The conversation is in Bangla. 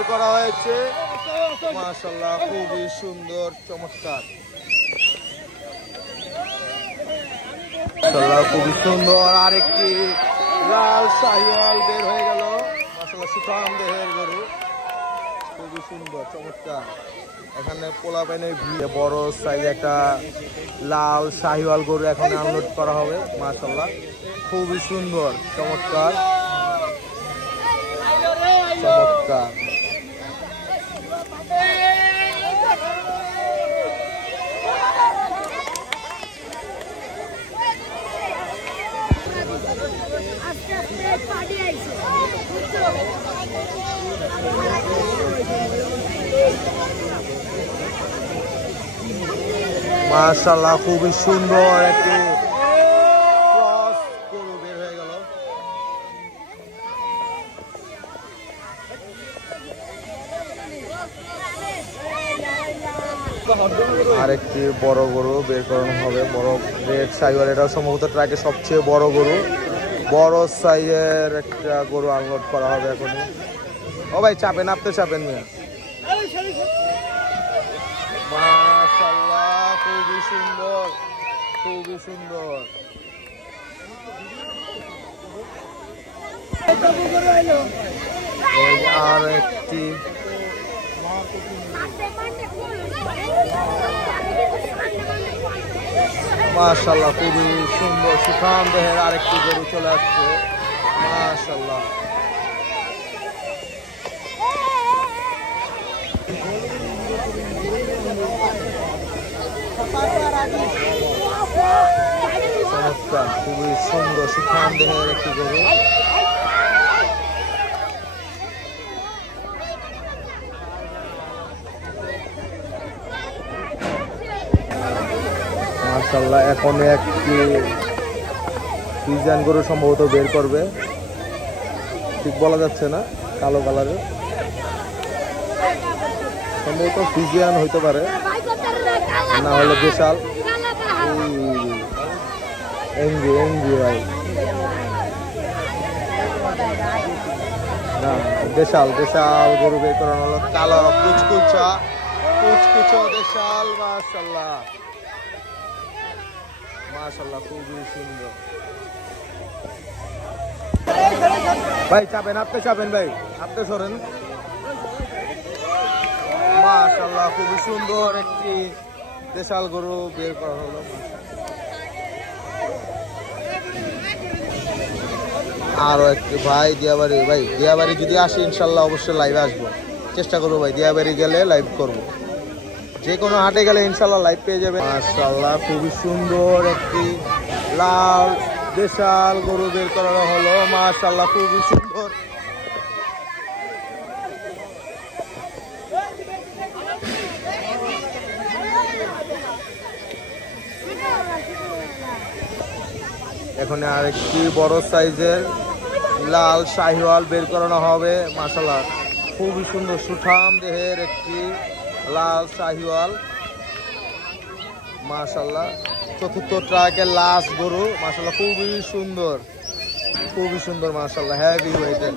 বের করা হয়েছে মাশাআল্লাহ, খুবই সুন্দর চমৎকার। মাশাআল্লাহ খুবই সুন্দর আরেকটি লাল শাহিওয়াল বের হয়ে গেল মাশাআল্লাহ, সুঠাম দেহের গরু, খুবই সুন্দর চমৎকার। এখানে পোলাপাইনের ভিড়ে বড় সাইজ একটা লাল শাহিওয়াল গরু এখানে আনলোড করা হবে মাশাআল্লাহ, খুবই সুন্দর চমৎকার চমৎকার। মাশাআল্লাহ খুবই সুন্দর একটি ক্রস গরু বের হয়ে গেল। আরেকটি বড় গরু বের করানো হবে, বড় রেড শাহিওয়াল, এটাও সম্ভবত ট্রাকের সবচেয়ে বড় গরু, বড় সাইজের একটা গরু আনলোড করা হবে এখনই। ও ভাই চাপেন, আপনি চাপেন মিয়া। মাশাআল্লাহ খুবই সুন্দর, খুবই সুন্দর। আর একটি মাশাআল্লাহ খুবই সুন্দর সুঠাম দেহের আরেকটি গরু চলে আসছে মাশাআল্লাহ। চমৎকার, খুবই সুন্দর সুঠাম দেহের একটি গরু। মাশাআল্লাহ এখন একটি ফ্রিজিয়ান গরু সম্ভবত বের করবে, ঠিক বলা যাচ্ছে না, কালো কালারের, সম্ভবত ফ্রিজিয়ান হইতে পারে, না হলে বিশাল এনজি এনজি ভাই, না দেশাল দেশাল গরু বের করানো হলো, কালো কুচকুচা কুচকুচো দেশাল। মাশাআল্লাহ মাশাআল্লাহ খুবই সুন্দর। ভাই চাপেন, আপনি চাপেন ভাই, আপনি সরেন। মাশাআল্লাহ খুবই সুন্দর একটি দেশাল গরু বের করা হলো। আরো একটি ভাই দিয়াবাড়ি, ভাই দিয়াবাড়ি যদি আসে ইনশাল্লাহ অবশ্যই লাইভে আসবো, চেষ্টা করবো ভাই, দিয়াবাড়ি গেলে লাইভ করবো, যে কোনো হাটে গেলে ইনশাল্লাহ লাইভ পেয়ে যাবে। মাশাআল্লাহ খুবই সুন্দর একটি লাল দেশাল গরু বের করা হলো মাশাআল্লাহ খুবই সুন্দর। এখন আরেকটি বড় সাইজের লাল শাহিওয়াল বের করানো হবে মাশাআল্লাহ, খুবই সুন্দর সুঠাম দেহের একটি লাল শাহিওয়াল মাশাআল্লাহ, চতুর্থ ট্রাকের লাস্ট গরু মাশাআল্লাহ, খুবই সুন্দর খুবই সুন্দর মাশাআল্লাহ, হেভি ওয়েটের।